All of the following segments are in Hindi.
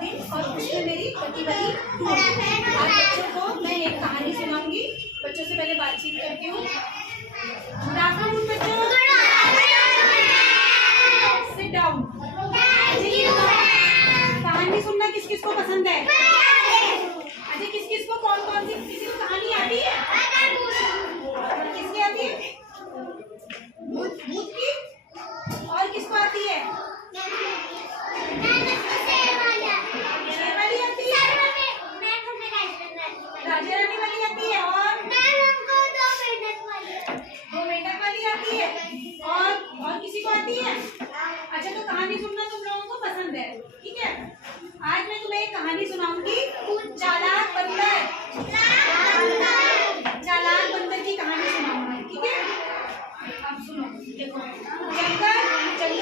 दिन और उसमें मेरी पति बनी टूर। आज बच्चों को मैं एक कहानी सुनाऊंगी। बच्चों से पहले बातचीत करती हूँ। गुड आफ्टरनून बच्चों, सिट डाउन। कहानी सुनना किस किस को पसंद है? अच्छा, किस किस को कौन कौन सी किसी को कहानी आती है? किसकी आती है? भूत की। और किसको आती है? शेरवाली आती है, राजा रानी वाली आती है, और 2 मेंढक वाली आती है, और किसी को आती है? अच्छा, तो कहानी सुनना तुम लोगों को पसंद है, ठीक है। आज मैं तुम्हें एक कहानी सुनाऊंगी, चालाक बंदर। चालाक बंदर की कहानी सुनाऊंगी, ठीक है। अब सुनो, देखो, जंगल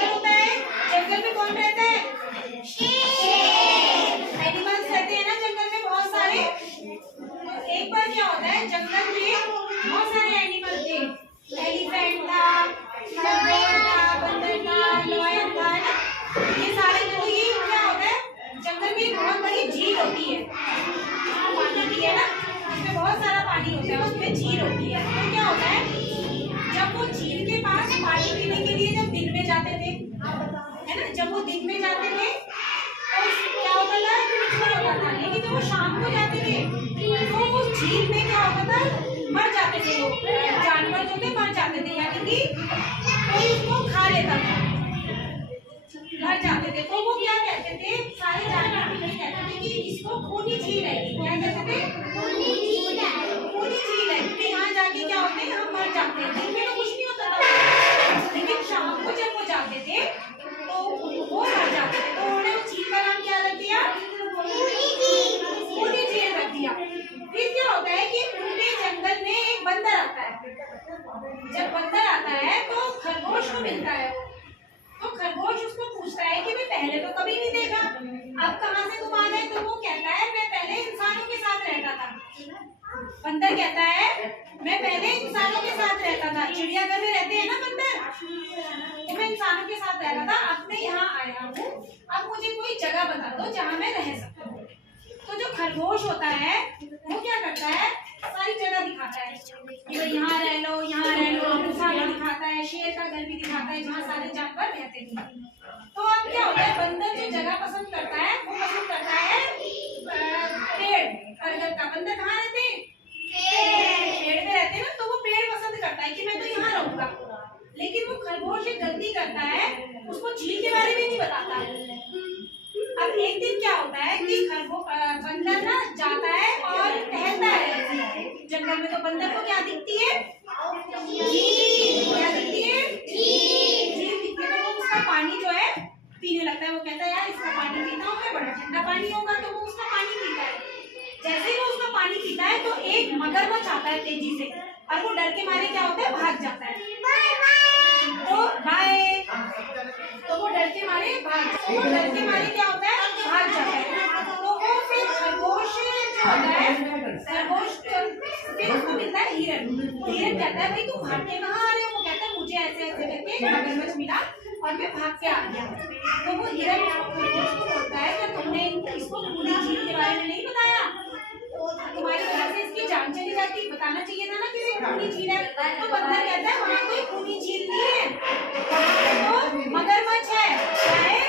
होता है, जंगल में कौन रहता है? एनिमल्स रहते हैं ना जंगल में, बहुत सारे। तो एक बार क्या होता है, जंगल में बहुत सारे एनिमल थे। एलिफेंट था, खरगोश था, बंदर था, लॉयन था, है ना। ये सारे जो ये क्या होता है, जंगल में बहुत बड़ी झील होती है, पानी की, है ना, इसमें बहुत सारा पानी होता है, उसमें झील होती है। तो क्या होता है, जब वो झील के पास पानी पीने के लिए जब दिन में जाते थे, है ना, जब वो दिन में जाते थे तो क्या होता था, कुछ नहीं होता था। लेकिन जब वो शाम को जाते थे तो उस झील में क्या होता था, मर जाते थे लोग, जानवर जो थे मर जाते थे, यानी कि कोई उसको खा लेता था, मर जाते थे। तो वो क्या कहते थे, सारे जानवर ये कहते थे कि इसको खूनी झील है। क्या कहते थे? खूनी झील है, क्योंकि यहाँ जाके क्या होते हैं, हम मर जाते हैं। दिन में तो कुछ नहीं होता था, लेकिन शाम को जब वो जाते थे तो वो मर जाते थे। तो उन्होंने उस झील का नाम क्या रख दिया? खूनी झील रख दिया। फिर क्या होता है कि उनके जंगल में एक बंदर आता है। जब बंदर आता है तो खरगोश को मिलता है। तो खरगोश उसको पूछता है कि मैं पहले तो कभी नहीं देखा, अब कहाँ से तुम आ गए? तो वो कहता है मैं पहले इंसानों के साथ रहता था। बंदर कहता है मैं पहले इंसानों के साथ रहता था, चिड़ियाघर में रहते हैं ना बंदर, तो मैं इंसानों के साथ रहता था। अब मैं यहाँ आया हूँ, अब मुझे कोई जगह बता दो जहाँ मैं रह सकता हूँ। तो जो खरगोश होता है वो क्या करता है, सारी जगह दिखाता है कि भाई यहाँ रह लो, यहाँ रह लो। गुफा दिखाता है, शेर का घर भी दिखाता है जहाँ सारे जानवर रहते थे। तो अब क्या होता है, बंदर जो जगह पसंद करता है वो पसंद करता है पेड़, बरगद का। बंदर कहाँ रहते हैं? पेड़ पे रहते हैं ना। तो वो पेड़ पसंद करता है कि मैं तो यहाँ रहूंगा। लेकिन वो खरगोश एक गलती करता है, उसको झील के बारे में नहीं बताता। अब एक दिन क्या होता है कि बंदर ना जाता है और टहलता है जंगल में। तो बंदर को क्या दिखती है? झील। क्या दिखती है? झील दिखती है। तो वो उसका पानी जो है पीने लगता है। वो कहता है यार इसका पानी पीता हूँ मैं, बड़ा ठंडा पानी होगा। तो वो उसका पानी पीता है। जैसे ही वो उसका पानी पीता है तो एक मगरमच्छ आता है तेजी से, और वो डर के मारे क्या होता है, भाग जाता है। तो बाय, तो वो डर के मारे क्या होता है, भाग जाता है। तो वो फिर खरगोश जो होता है, खरगोश फिर उसको मिलता है हिरन। हिरन कहता है भाई तुम भाग के कहाँ आ रहे हो? वो कहता है मुझे ऐसे ऐसे करके मगरमच्छ मिला और मैं भाग के आ गया। तो वो हिरन खरगोश को बोलता है कि तुमने इसको पूरी झील के बारे में नहीं बताया, तुम्हारी वजह से इसकी जान चली जाती, बताना चाहिए था ना कि ये खूनी झील है। तो बंदर कहता है वहाँ कोई खूनी झील नहीं है, तो मगरमच्छ है। क्या है?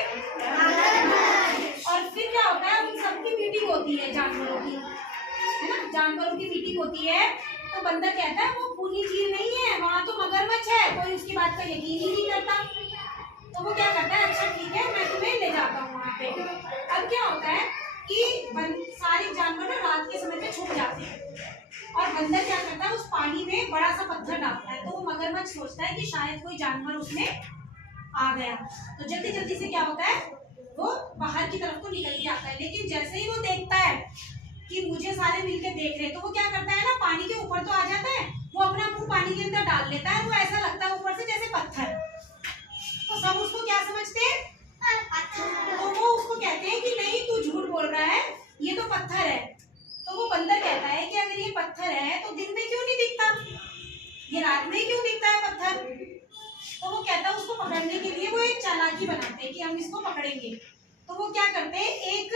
और फिर क्या होता है, उन सबकी मीटिंग होती है जानवरों की, है ना, जानवरों की मीटिंग होती है। तो बंदर कहता है वो खूनी झील नहीं है, वहाँ तो मगरमच्छ है। कोई उसकी बात का यकीन ही नहीं करता। तो वो क्या करता है, अच्छा ठीक है मैं तुम्हें ले जाता हूँ वहाँ पे। अब क्या होता है कि सारे जानवर रात के समय में छुप जाते हैं, और बंदर क्या करता है, उस पानी में बड़ा सा पत्थर डालता है। तो वो मगरमच्छ सोचता है कि शायद कोई जानवर उसमें आ गया। तो जल्दी जल्दी से क्या होता है, वो बाहर की तरफ को निकल के आता है। लेकिन जैसे ही वो देखता है कि मुझे सारे मिलकर देख रहे हैं, तो वो क्या करता है ना, पानी के ऊपर तो आ जाता है, वो अपना मुंह पानी के अंदर डाल लेता है। वो ऐसा लगता है ऊपर से जैसे पत्थर। तो सब उसको क्या समझते हैं, तो वो उसको कहते हैं कि नहीं तू झूठ बोल रहा है, ये तो पत्थर है। तो वो बंदर कहता है कि अगर ये पत्थर है तो दिन में क्यों नहीं दिखता, ये रात में क्यों दिखता है पत्थर? तो वो कहता है उसको पकड़ने के लिए वो एक चालाकी बनाते हैं कि हम इसको पकड़ेंगे। तो वो क्या करते हैं, एक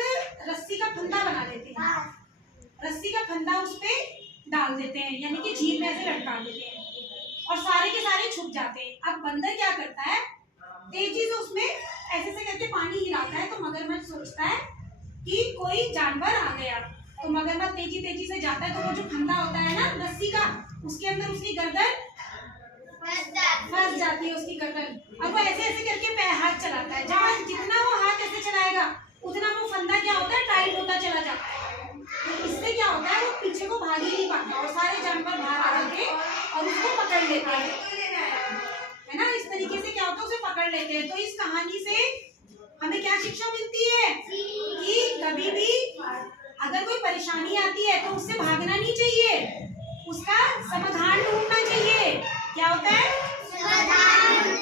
रस्सी का फंदा बना देते हैं, रस्सी का फंदा उस पे डाल देते हैं, यानी कि झील में ऐसे लटका देते हैं और सारे के सारे छुप जाते हैं। अब बंदर क्या करता है, तेजी से उसमें ऐसे से करके पानी हिलाता है, तो मगरमच्छ सोचता है कि कोई जानवर आ गया, तो मगरमच्छ तेजी तेजी से जाता है, तो वो जो फंदा होता है ना रस्सी का, उसके अंदर उसकी गर्दन फंस जाती है, उसकी गर्दन। अब वो ऐसे ऐसे करके हाथ चलाता है, जहाँ जितना वो हाथ ऐसे चलाएगा उतना वो फंदा क्या होता है, टाइट होता चला जाता है। तो इससे क्या होता है, वो पीछे को भाग ही नहीं पाता और सारे जानवर बाहर आ जाते और उसको पकड़ लेते हैं, है ना। इस तरीके से क्या होता है, उसे पकड़ लेते हैं। तो इस कहानी से हमें क्या शिक्षा मिलती है कि कभी भी अगर कोई परेशानी आती है तो उससे भागना नहीं चाहिए, उसका समाधान ढूंढना चाहिए। क्या होता है समाधान?